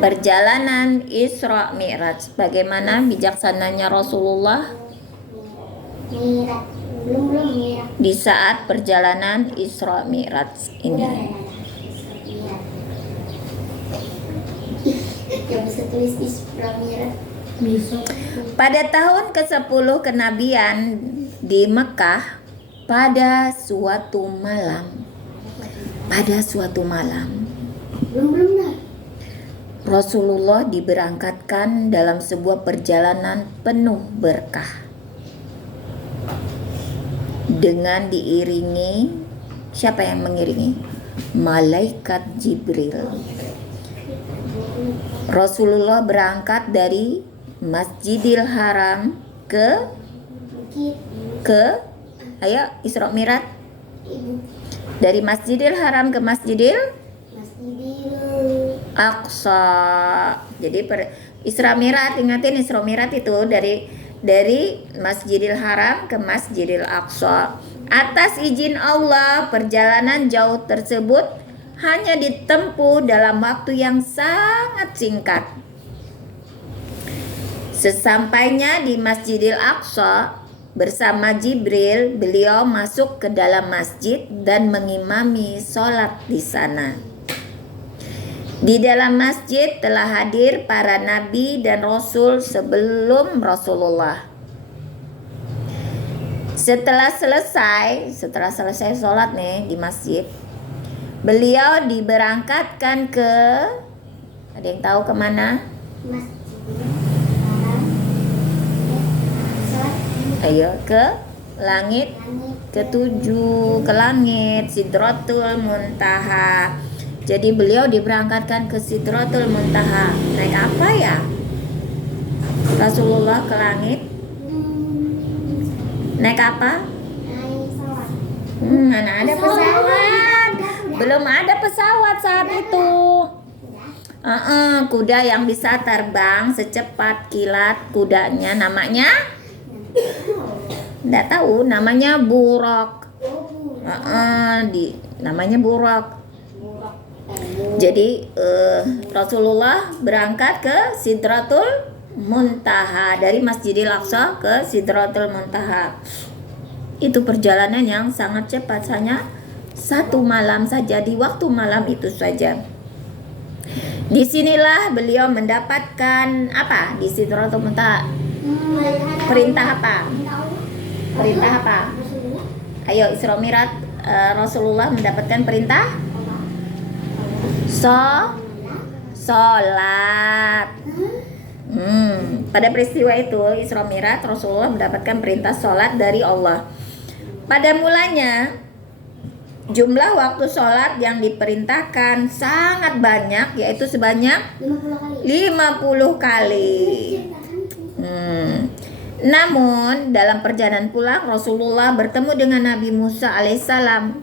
perjalanan Isra Mi'raj. Bagaimana bijaksananya Rasulullah di saat perjalanan Isra Mi'raj ini. Yang bisa tulis Isra Mi'raj. Pada tahun ke-10 kenabian di Mekah, pada suatu malam Rasulullah diberangkatkan dalam sebuah perjalanan penuh berkah dengan diiringi, siapa yang mengiringi? Malaikat Jibril. Rasulullah berangkat dari Masjidil Haram ayo Isra Mi'raj. Dari Masjidil Haram ke Masjidil Aqsa. Jadi Isra Mi'raj, ingatin Isra Mi'raj itu dari Masjidil Haram ke Masjidil Aqsa. Atas izin Allah, perjalanan jauh tersebut hanya ditempuh dalam waktu yang sangat singkat. Sesampainya di Masjidil Aqsa bersama Jibril, beliau masuk ke dalam masjid dan mengimami sholat di sana. Di dalam masjid telah hadir para nabi dan rasul sebelum Rasulullah. Setelah selesai sholat nih di masjid, beliau diberangkatkan ke, ada yang tahu kemana? Ayo ke langit ketujuh, ke langit Sidratul Muntaha. Jadi beliau diberangkatkan ke Sidratul Muntaha. Naik apa ya? Rasulullah ke langit naik apa? Mana ada pesawat? Belum ada pesawat saat itu. Kuda yang bisa terbang secepat kilat kudanya namanya? Nggak tahu, namanya buraq. Namanya buraq. Jadi Rasulullah berangkat ke Sidratul Muntaha, dari Masjidil Aqsa ke Sidratul Muntaha. Itu perjalanan yang sangat cepat, hanya 1 malam saja, di waktu malam itu saja. Disinilah beliau mendapatkan apa di Sidratul Muntaha? Perintah apa? Ayo Isra Mi'raj, Rasulullah mendapatkan perintah sholat. Pada peristiwa itu Isra Mi'raj, Rasulullah mendapatkan perintah sholat dari Allah. Pada mulanya jumlah waktu sholat yang diperintahkan sangat banyak, yaitu sebanyak 50 kali. Namun dalam perjalanan pulang Rasulullah bertemu dengan Nabi Musa alaihissalam.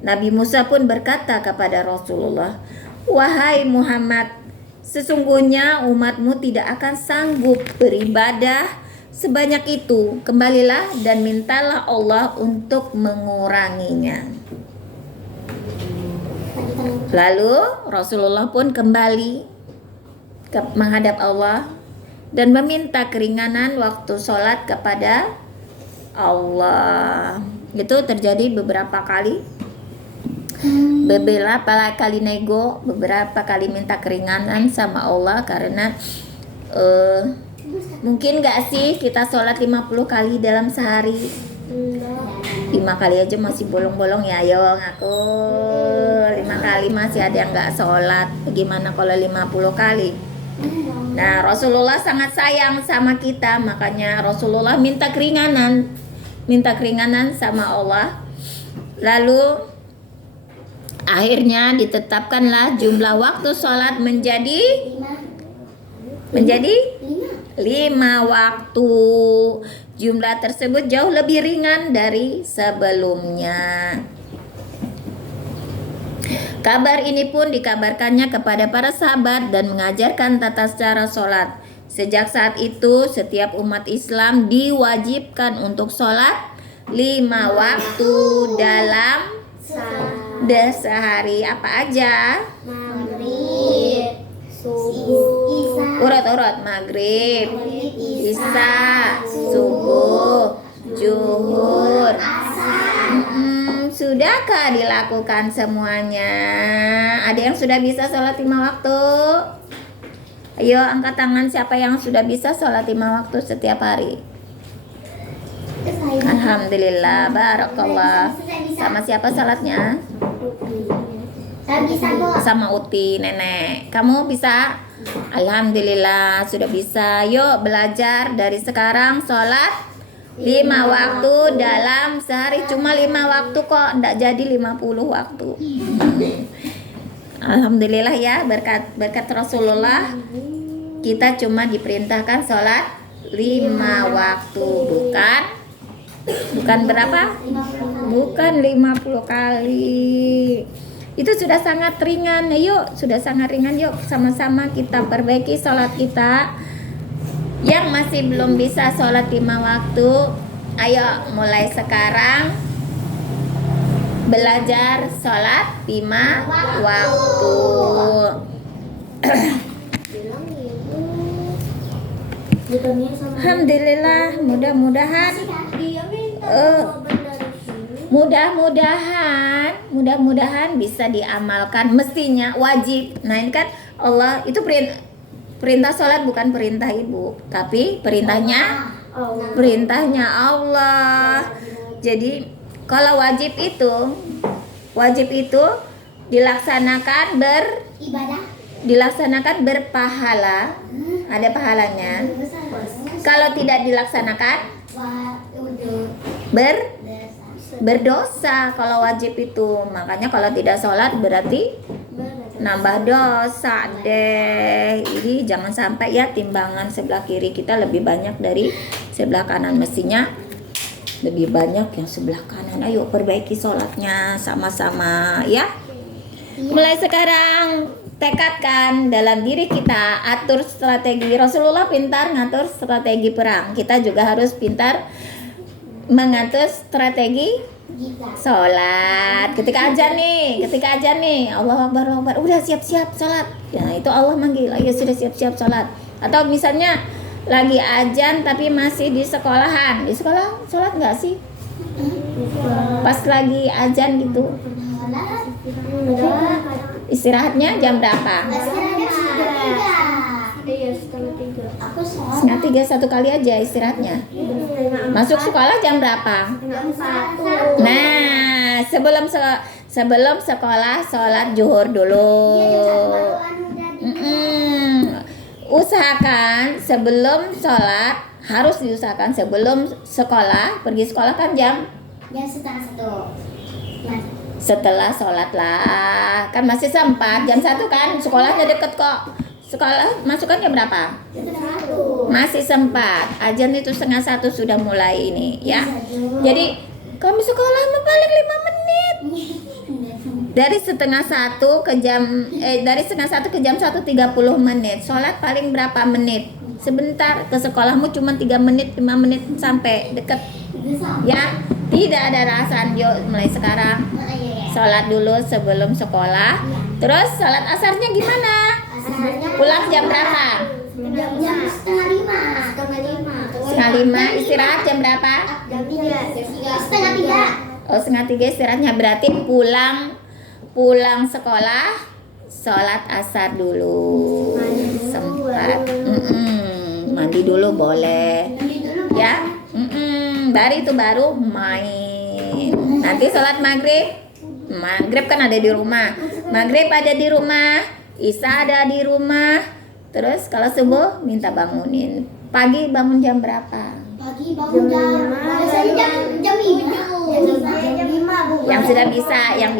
Nabi Musa pun berkata kepada Rasulullah, "Wahai Muhammad, sesungguhnya umatmu tidak akan sanggup beribadah sebanyak itu. Kembalilah dan mintalah Allah untuk menguranginya." Lalu Rasulullah pun kembali menghadap Allah dan meminta keringanan waktu sholat kepada Allah. Itu terjadi beberapa kali. Beberapa kali nego, beberapa kali minta keringanan sama Allah, karena mungkin gak sih kita sholat 50 kali dalam sehari? 5 kali aja masih bolong-bolong ya, ayo ngaku 5 kali masih ada yang gak sholat. Gimana kalau 50 kali? Nah, Rasulullah sangat sayang sama kita, makanya Rasulullah minta keringanan sama Allah. Lalu akhirnya ditetapkanlah jumlah waktu sholat menjadi 5 waktu. Jumlah tersebut jauh lebih ringan dari sebelumnya. Kabar ini pun dikabarkannya kepada para sahabat dan mengajarkan tata cara sholat. Sejak saat itu setiap umat Islam diwajibkan untuk sholat 5 waktu dalam sehari. Apa aja? Maghrib, subuh, Isa. Urut-urut. Maghrib, isya, subuh, zuhur. Sudahkah dilakukan semuanya? Ada yang sudah bisa sholat 5 waktu? Ayo angkat tangan siapa yang sudah bisa sholat 5 waktu setiap hari. Alhamdulillah, barakallah. Sama siapa sholatnya? Saya bisa kok. Sama Uti, nenek. Kamu bisa? Alhamdulillah, sudah bisa. Yuk belajar dari sekarang sholat 5 waktu dalam sehari. Cuma 5 waktu kok, enggak jadi 50 waktu. Alhamdulillah ya, berkat Rasulullah kita cuma diperintahkan sholat 5 waktu, bukan berapa? Bukan 50 kali. Itu sudah sangat ringan. Yuk, sudah sangat ringan. Yuk sama-sama kita perbaiki sholat kita. Yang masih belum bisa sholat 5 waktu, ayo mulai sekarang belajar sholat 5 waktu. Alhamdulillah, mudah-mudahan bisa diamalkan. Mestinya wajib. Nah ini kan Allah itu perintah sholat, bukan perintah ibu, tapi perintahnya Allah. Jadi kalau wajib itu dilaksanakan berpahala, ada pahalanya. Kalau tidak dilaksanakan berdosa. Kalau wajib itu, makanya kalau tidak sholat berarti nambah dosa deh. Jadi jangan sampai ya timbangan sebelah kiri kita lebih banyak dari sebelah kanan. Mestinya lebih banyak yang sebelah kanan. Ayo perbaiki sholatnya sama-sama ya. Mulai sekarang tekadkan dalam diri kita, atur strategi. Rasulullah pintar ngatur strategi perang. Kita juga harus pintar mengatur strategi sholat. Ketika ajan nih, Allahu Akbar, udah siap-siap sholat. Ya itu Allah manggil, ayo sudah siap-siap sholat. Atau misalnya lagi ajan tapi masih di sekolahan. Di sekolah sholat nggak sih? Pas lagi ajan gitu. Istirahatnya jam berapa? Setengah 3 satu kali aja istirahatnya. Masuk sekolah jam berapa? Nah, sebelum sekolah sholat zuhur dulu. Usahakan sebelum sholat, harus diusahakan sebelum sekolah. Pergi sekolah kan jam setengah 1. setelah sholat lah, kan masih sempat. Jam 1 kan sekolahnya deket kok. Sekolah masukkan jam berapa? Masih sempat. Azan itu setengah 1 sudah mulai ini ya. Jadi kami sekolah paling 5 menit. Dari setengah 1 ke jam ke jam 1 30 menit. Sholat paling berapa menit? Sebentar. Ke sekolahmu cuma 3 menit 5 menit sampai deket ya. Tidak ada alasan. Yuk mulai sekarang sholat dulu sebelum sekolah. Terus sholat asarnya gimana? Pulang jam berapa? Jam setengah 5. Setengah 5. Istirahat jam berapa? Jam 3. Setengah 3. Oh setengah 3 istirahatnya. Berarti pulang sekolah sholat asar dulu. Sempat. Mandi dulu boleh ya. Dari itu baru main. Nanti sholat maghrib kan ada di rumah. Maghrib ada di rumah, isya ada di rumah. Terus kalau subuh minta bangunin. Pagi bangun jam berapa? Pagi bangun jam 5. Yang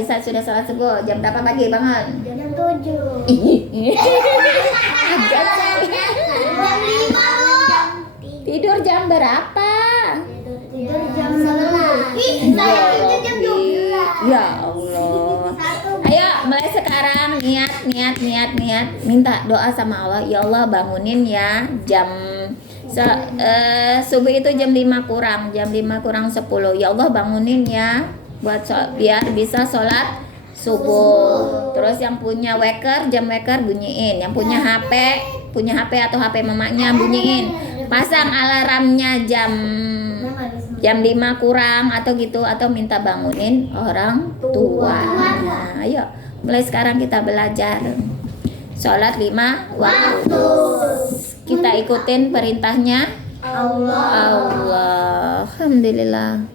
sudah sholat subuh jam berapa pagi bangun? Jam 7. Agak Jam 5. tidur jam berapa? Tidur jam 11. Saya tidur jam 12. Ya Allah. Ayo mulai sekarang niat minta doa sama Allah. Ya Allah bangunin ya jam subuh itu jam 5 kurang 10. Ya Allah bangunin ya biar bisa sholat subuh. Terus yang punya jam waker bunyiin. Yang punya HP atau HP mamanya bunyiin. Pasang alarmnya jam 5 kurang atau gitu, atau minta bangunin orang tua. Nah, ayo mulai sekarang kita belajar sholat 5 waktu. Kita ikutin perintahnya Allah. Alhamdulillah.